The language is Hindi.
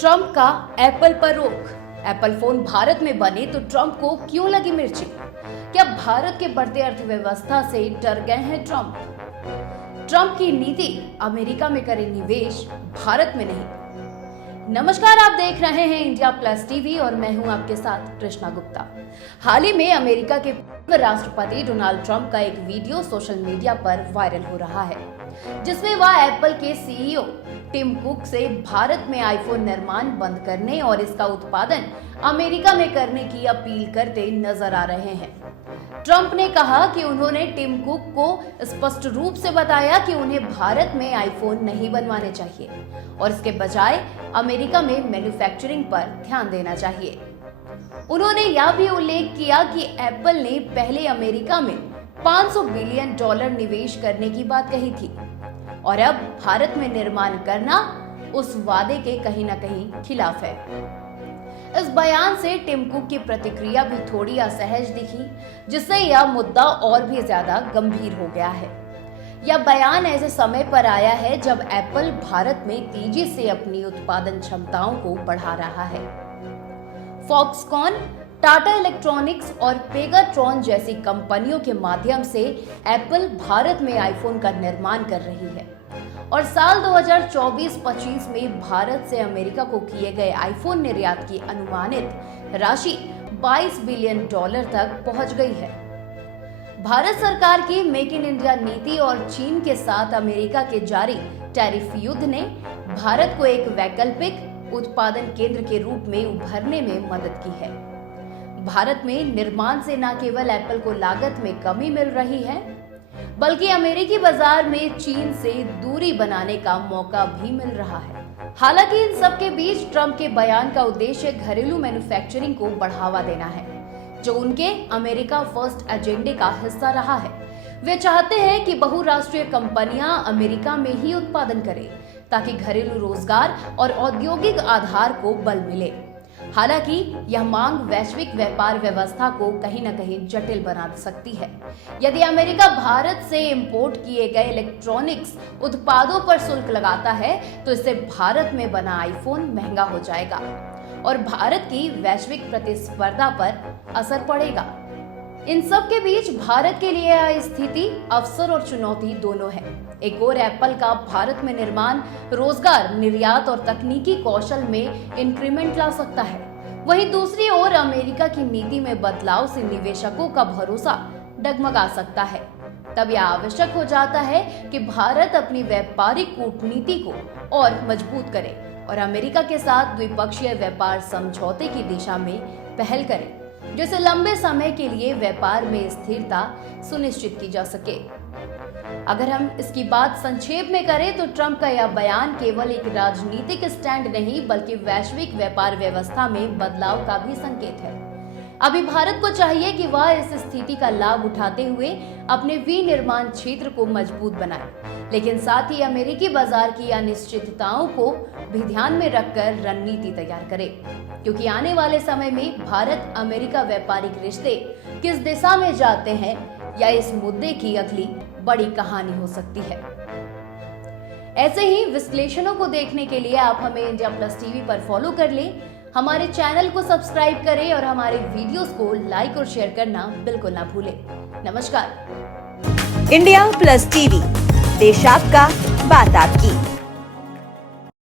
ट्रंप का एप्पल पर रोक। एप्पल फोन भारत में बने तो ट्रंप को क्यों लगी मिर्ची? क्या भारत के बढ़ते अर्थव्यवस्था से डर गए हैं ट्रंप की नीति अमेरिका में करे निवेश, भारत में नहीं। नमस्कार, आप देख रहे हैं इंडिया प्लस टीवी और मैं हूं आपके साथ कृष्णा गुप्ता। हाल ही में अमेरिका के पूर्व राष्ट्रपति डोनाल्ड ट्रंप का एक वीडियो सोशल मीडिया पर वायरल हो रहा है, जिसमें वह एप्पल के सीईओ टिम कुक से भारत में आईफोन निर्माण बंद करने और इसका उत्पादन अमेरिका में करने की अपील करते नजर आ रहे हैं। ट्रंप ने कहा कि उन्होंने टिम कुक को स्पष्ट रूप से बताया कि उन्हें भारत में आईफोन नहीं बनवाने चाहिए और इसके बजाय अमेरिका में मैन्युफैक्चरिंग पर ध्यान देना चाहिए। उन्होंने यह भी उल्लेख किया कि एप्पल ने पहले अमेरिका में $500 बिलियन निवेश करने की बात कही थी और अब भारत में निर्माण करना उस वादे के कहीं न कहीं खिलाफ है। इस बयान से टिम कुक की प्रतिक्रिया भी थोड़ी असहज दिखी, जिससे यह मुद्दा और भी ज्यादा गंभीर हो गया है। यह बयान ऐसे समय पर आया है जब एप्पल भारत में तेजी से अपनी उत्पादन क्षमताओं को बढ़ा रहा है। फॉक्सकॉन, टाटा इलेक्ट्रॉनिक्स और पेगाट्रॉन जैसी कंपनियों के माध्यम से एप्पल भारत में आईफोन का निर्माण कर रही है और साल 2024-25 में भारत से अमेरिका को किए गए आईफोन निर्यात की अनुमानित राशि $22 बिलियन तक पहुंच गई है। भारत सरकार की मेक इन इंडिया नीति और चीन के साथ अमेरिका के जारी टैरिफ युद्ध ने भारत को एक वैकल्पिक उत्पादन केंद्र के रूप में उभरने में मदद की है। भारत में निर्माण से न केवल एप्पल को लागत में कमी मिल रही है, बल्कि अमेरिकी बाजार में चीन से दूरी बनाने का मौका भी मिल रहा है। हालांकि इन सब के बीच ट्रंप के बयान का उद्देश्य घरेलू मैन्युफैक्चरिंग को बढ़ावा देना है, जो उनके अमेरिका फर्स्ट एजेंडे का हिस्सा रहा है। वे चाहते हैं कि बहुराष्ट्रीय कंपनियां अमेरिका में ही उत्पादन करें ताकि घरेलू रोजगार और औद्योगिक आधार को बल मिले। हालांकि यह मांग वैश्विक व्यापार व्यवस्था को कहीं न कहीं जटिल बना सकती है। यदि अमेरिका भारत से इंपोर्ट किए गए इलेक्ट्रॉनिक्स उत्पादों पर शुल्क लगाता है तो इससे भारत में बना आईफोन महंगा हो जाएगा और भारत की वैश्विक प्रतिस्पर्धा पर असर पड़ेगा। इन सब के बीच भारत के लिए यह स्थिति अवसर और चुनौती दोनों है। एक और एप्पल का भारत में निर्माण रोजगार, निर्यात और तकनीकी कौशल में इंक्रीमेंट ला सकता है। वहीं दूसरी ओर अमेरिका की नीति में बदलाव से निवेशकों का भरोसा डगमगा सकता है। तब यह आवश्यक हो जाता है कि भारत अपनी व्यापारिक कूटनीति को और मजबूत करे और अमेरिका के साथ द्विपक्षीय व्यापार समझौते की दिशा में पहल करे, जिससे लंबे समय के लिए व्यापार में स्थिरता सुनिश्चित की जा सके। अगर हम इसकी बात संक्षेप में करें तो ट्रंप का यह बयान केवल एक राजनीतिक स्टैंड नहीं बल्कि वैश्विक व्यापार व्यवस्था में बदलाव का भी संकेत है। अभी भारत को चाहिए कि वह इस स्थिति का लाभ उठाते हुए अपने विनिर्माण क्षेत्र को मजबूत बनाए, लेकिन साथ ही अमेरिकी बाजार की अनिश्चितताओं को भी ध्यान में रखकर रणनीति तैयार करे, क्योंकि आने वाले समय में भारत अमेरिका व्यापारिक रिश्ते किस दिशा में जाते हैं या इस मुद्दे की अगली बड़ी कहानी हो सकती है। ऐसे ही विश्लेषणों को देखने के लिए आप हमें इंडिया प्लस टीवी पर फॉलो कर लें, हमारे चैनल को सब्सक्राइब करें और हमारे वीडियोस को लाइक और शेयर करना बिल्कुल ना भूलें। नमस्कार। इंडिया प्लस टीवी, देश आपका, बात आपकी।